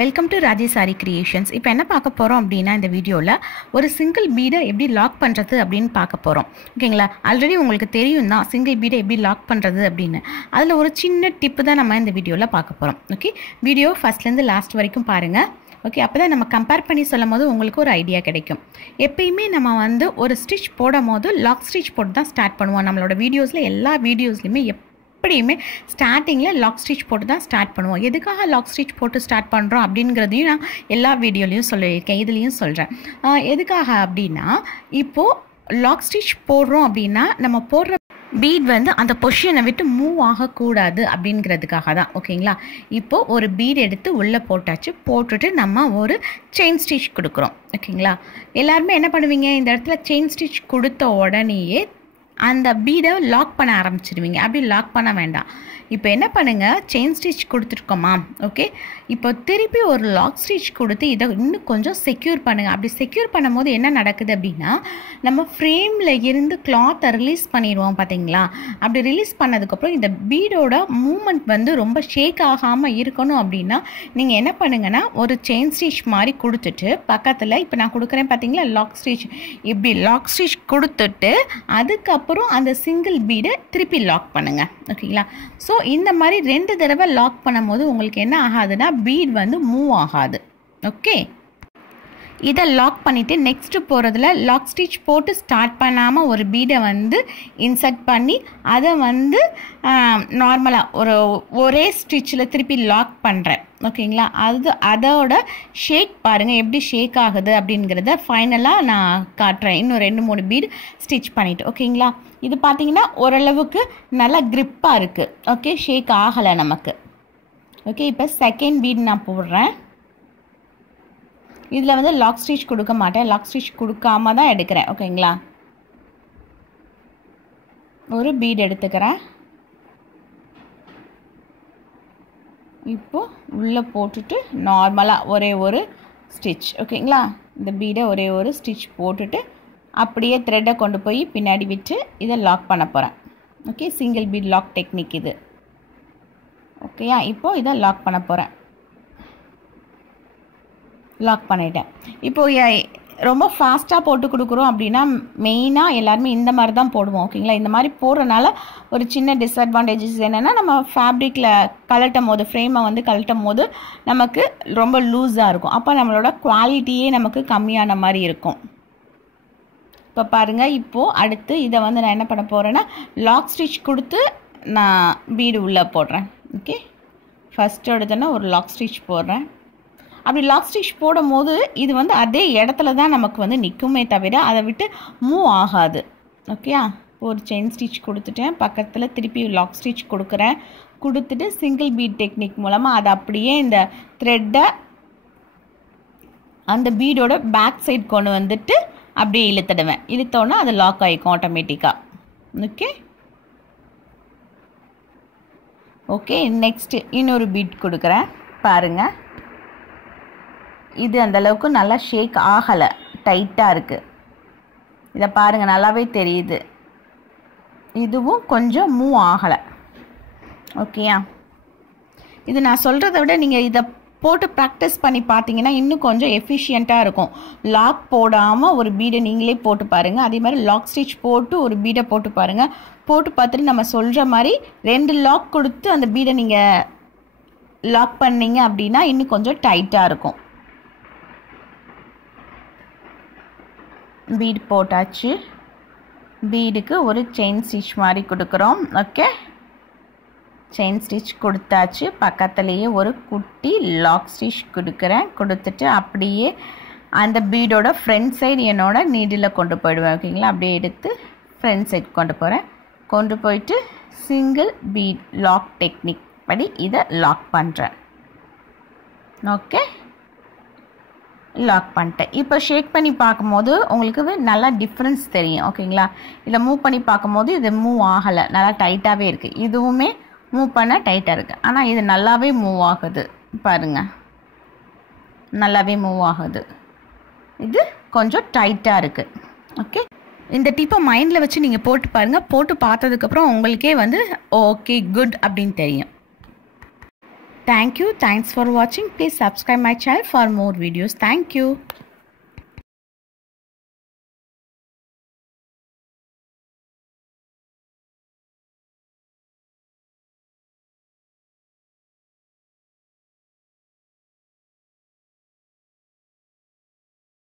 Welcome to Raji sorry creations. இப்போ என்ன பார்க்க போகிறோம் அப்படின்னா, இந்த வீடியோவில் ஒரு சிங்கிள் பீடை எப்படி லாக் பண்ணுறது அப்படின்னு பார்க்க போகிறோம். ஓகேங்களா? ஆல்ரெடி உங்களுக்கு தெரியும் தான் சிங்கிள் பீடை எப்படி லாக் பண்ணுறது அப்படின்னு. அதில் ஒரு சின்ன டிப்பு தான் நம்ம இந்த வீடியோவில் பார்க்க போகிறோம். ஓகே, வீடியோ ஃபஸ்ட்லேருந்து லாஸ்ட் வரைக்கும் பாருங்கள். ஓகே, அப்போ தான் நம்ம கம்பேர் பண்ணி சொல்லும் போது உங்களுக்கு ஒரு ஐடியா கிடைக்கும். எப்பயுமே நம்ம ஒரு ஸ்டிச் போடும் போது லாக் ஸ்டிச் போட்டு தான் ஸ்டார்ட் பண்ணுவோம். நம்மளோட வீடியோஸில் எல்லா வீடியோஸ்லையுமே எப்படியுமே ஸ்டார்டிங்கில் லாக் ஸ்டிச் போட்டு தான் ஸ்டார்ட் பண்ணுவோம். எதுக்காக லாக் ஸ்டிச் போட்டு ஸ்டார்ட் பண்ணுறோம் அப்படிங்கிறதையும் நான் எல்லா வீடியோலையும் சொல்லியிருக்கேன், இதுலேயும் சொல்கிறேன். எதுக்காக அப்படின்னா, இப்போது லாக் ஸ்டிச் போடுறோம் அப்படின்னா நம்ம போடுற பீட் அந்த பொசிஷனை விட்டு மூவ் ஆகக்கூடாது அப்படிங்கிறதுக்காக தான். ஓகேங்களா? இப்போது ஒரு பீட் எடுத்து உள்ளே போட்டுட்டு நம்ம ஒரு செயின் ஸ்டிச் கொடுக்குறோம். ஓகேங்களா? எல்லாருமே என்ன பண்ணுவீங்க, இந்த இடத்துல செயின் ஸ்டிச் கொடுத்த உடனேயே அந்த பீடை லாக் பண்ண ஆரம்பிச்சிடுவீங்க. அப்படி லாக் பண்ண வேண்டாம். இப்போ என்ன பண்ணுங்கள், செயின் ஸ்டிச் கொடுத்துருக்கோமா, ஓகே, இப்போ திருப்பி ஒரு லாக் ஸ்டிச் கொடுத்து இதை இன்னும் கொஞ்சம் செக்யூர் பண்ணுங்கள். அப்படி செக்யூர் பண்ணும்போது என்ன நடக்குது அப்படின்னா, நம்ம ஃப்ரேமில் இருந்து கிளாத்தை ரிலீஸ் பண்ணிடுவோம் பார்த்தீங்களா? அப்படி ரிலீஸ் பண்ணதுக்கப்புறம் இந்த பீடோட மூமெண்ட் ரொம்ப ஷேக் ஆகாமல் இருக்கணும் அப்படின்னா நீங்கள் என்ன பண்ணுங்கன்னா, ஒரு செயின் ஸ்டிச் மாதிரி கொடுத்துட்டு பக்கத்தில் இப்போ நான் கொடுக்குறேன் பார்த்தீங்களா லாக் ஸ்டிச், இப்படி லாக் ஸ்டிச் கொடுத்துட்டு அதுக்கப்புறம் அந்த சிங்கிள் பீடை திருப்பி லாக் பண்ணுங்கள். ஓகேங்களா? ஸோ இந்த மாதிரி 2 தடவை லாக் பண்ணும் போது உங்களுக்கு என்ன ஆகாதுன்னா, பீட் மூவ் ஆகாது. ஓகே, இதை லாக் பண்ணிவிட்டு நெக்ஸ்ட்டு போகிறதுல லாக் ஸ்டிச் போட்டு ஸ்டார்ட் பண்ணாமல் ஒரு பீடை இன்சர்ட் பண்ணி அதை நார்மலாக ஒரே ஸ்டிச்சில் திருப்பி லாக் பண்ணுறேன். ஓகேங்களா? அதோட ஷேக் பாருங்கள் எப்படி ஷேக் ஆகுது அப்படிங்கிறத ஃபைனலாக நான் காட்டுறேன். இன்னும் 2-3 பீடு ஸ்டிச் பண்ணிவிட்டு. ஓகேங்களா? இது பார்த்தீங்கன்னா ஓரளவுக்கு நல்லா க்ரிப்பாக இருக்குது. ஓகே, ஷேக் ஆகலை நமக்கு. ஓகே, இப்போ செகண்ட் பீட் நான் போடுறேன். இதில் லாக் ஸ்டிச் கொடுக்க மாட்டேன், லாக் ஸ்டிச் கொடுக்காம தான் எடுக்கிறேன். ஓகேங்களா? ஒரு பீட் எடுத்துக்கிறேன். இப்போது உள்ளே போட்டுட்டு நார்மலாக ஒரே ஒரு ஸ்டிச். ஓகேங்களா? இந்த பீடை ஒரே ஒரு ஸ்டிச் போட்டுட்டு அப்படியே த்ரெட்டை கொண்டு போய் பின்னாடி விட்டு இதை லாக் பண்ண போகிறேன். Okay, single beat lock technique இது. ஓகேயா? இப்போது இதை லாக் பண்ண போகிறேன். லாக் பண்ணிட்டேன். இப்போது ரொம்ப ஃபாஸ்ட்டாக போட்டு கொடுக்குறோம் அப்படின்னா மெயினாக எல்லாருமே இந்த மாதிரி தான் போடுவோம். ஓகேங்களா? இந்த மாதிரி போடுறதுனால ஒரு சின்ன டிஸ்அட்வான்டேஜஸ் என்னென்னா, நம்ம ஃபேப்ரிக்கில் கழட்டும் போது ஃப்ரேமை கழட்டும் போது நமக்கு ரொம்ப லூஸாக இருக்கும். அப்போ நம்மளோட குவாலிட்டியே நமக்கு கம்மியான மாதிரி இருக்கும். இப்போ பாருங்கள், இப்போது அடுத்து இதை நான் என்ன பண்ண போகிறேன்னா, லாக் ஸ்டிச் கொடுத்து நான் பீடு உள்ளே போடுறேன். ஓகே, ஃபஸ்ட்டு எடுத்தோன்னா ஒரு லாக் ஸ்டிச் போடுறேன். அப்படி லாக் ஸ்டிச் போடும் போது இது அதே இடத்துல தான் நமக்கு நிற்குமே தவிர அதை விட்டு மூவ் ஆகாது. ஓகேயா? ஒரு செயின் ஸ்டிச் கொடுத்துட்டேன், பக்கத்தில் திருப்பி லாக் ஸ்டிச் கொடுக்குறேன். கொடுத்துட்டு சிங்கிள் பீட் டெக்னிக் மூலமாக அதை அப்படியே இந்த த்ரெட்டை அந்த பீடோட பேக் சைட் கொண்டு அப்படியே இழுத்துடுவேன். இழுத்தோன்னா அது லாக் ஆகிக்கும் ஆட்டோமேட்டிக்காக. ஓகே ஓகே நெக்ஸ்ட்டு இன்னொரு பீட் கொடுக்குறேன். பாருங்கள், இது அந்தளவுக்கு நல்லா ஷேக் ஆகலை, டைட்டாக இருக்குது. இதை பாருங்கள், நல்லாவே தெரியுது. இதுவும் கொஞ்சம் மூவ் ஆகலை. ஓகேயா? இது நான் சொல்கிறத விட நீங்கள் இதை போட்டு ப்ராக்டிஸ் பண்ணி பார்த்தீங்கன்னா இன்னும் கொஞ்சம் எஃபிஷியண்ட்டாக இருக்கும். லாக் போடாமல் ஒரு பீடை நீங்களே போட்டு பாருங்கள். அதே மாதிரி லாக் ஸ்டிச் போட்டு ஒரு பீடை போட்டு பாருங்கள். போட்டு பார்த்துட்டு நம்ம சொல்கிற மாதிரி 2 லாக் கொடுத்து அந்த பீடை நீங்கள் லாக் பண்ணிங்க அப்படின்னா இன்னும் கொஞ்சம் டைட்டாக இருக்கும். பீட் போட்டாச்சு. பீடுக்கு ஒரு செயின் ஸ்டிச் மாதிரி கொடுக்குறோம். ஓகே, செயின் ஸ்டிச் கொடுத்தாச்சு. பக்கத்துலேயே ஒரு குட்டி லாக் ஸ்டிச் கொடுக்குறேன். கொடுத்துட்டு அப்படியே அந்த பீடோட ஃப்ரண்ட் சைடு என்னோட நீடில் கொண்டு போயிடுவேன். ஓகேங்களா? அப்படியே எடுத்து ஃப்ரண்ட் சைடு கொண்டு போகிறேன். கொண்டு போயிட்டு சிங்கிள் பீட் லாக் டெக்னிக் படி இதை லாக் பண்ணுறேன். ஓகே, லாக் பண்ணிட்டேன். இப்போ ஷேக் பண்ணி பார்க்கும்போது உங்களுக்கு நல்லா டிஃப்ரென்ஸ் தெரியும். ஓகேங்களா? இதை மூவ் பண்ணி பார்க்கும்போது இது மூவ் ஆகலை, நல்லா டைட்டாகவே இருக்குது. இதுவுமே மூவ் பண்ண டைட்டாக இருக்குது. ஆனால் இது நல்லாவே மூவ் ஆகுது. பாருங்கள், நல்லாவே மூவ் ஆகுது. இது கொஞ்சம் டைட்டாக இருக்குது. ஓகே, இந்த டிப்பை மைண்டில் வச்சு நீங்கள் போட்டு பாருங்கள். போட்டு பார்த்ததுக்கப்புறம் உங்களுக்கே ஓகே குட் அப்படின்னு தெரியும். Thank you. Thanks for watching. Please subscribe my channel for more videos. Thank you.